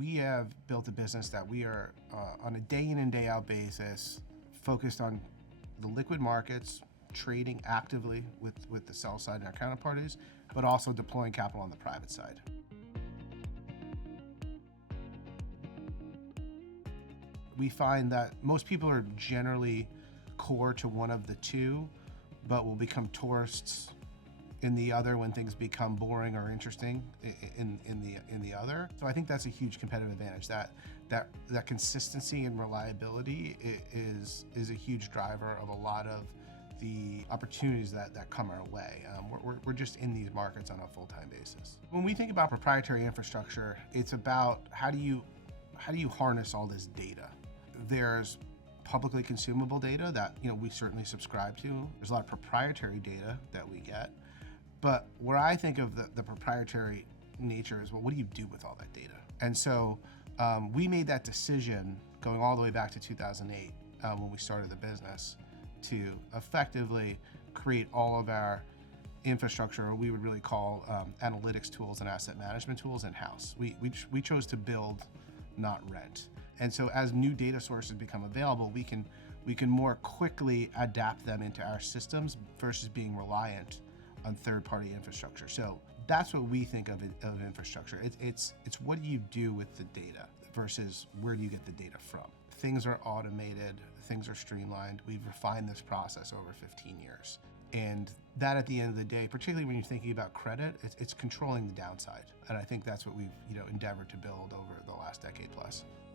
We have built a business that we are on a day in and day out basis focused on the liquid markets, trading actively with the sell side and our counterparties, but also deploying capital on the private side. We find that most people are generally core to one of the two, but will become tourists in the other when things become boring or interesting in the other. So I think that's a huge competitive advantage. That consistency and reliability is a huge driver of a lot of the opportunities that come our way. We're just in these markets on a full-time basis. When we think about proprietary infrastructure, it's about how do you harness all this data. There's publicly consumable data that we certainly subscribe to. There's a lot of proprietary data that we get. But where I think of the proprietary nature is, well, what do you do with all that data? And so we made that decision going all the way back to 2008 when we started the business to effectively create all of our infrastructure, or we would really call analytics tools and asset management tools in-house. We chose to build, not rent. And so as new data sources become available, we can more quickly adapt them into our systems versus being reliant on third-party infrastructure. So that's what we think of infrastructure. It's what do you do with the data versus where do you get the data from? Things are automated, things are streamlined. We've refined this process over 15 years. And that at the end of the day, particularly when you're thinking about credit, it's controlling the downside. And I think that's what we've endeavored to build over the last decade plus.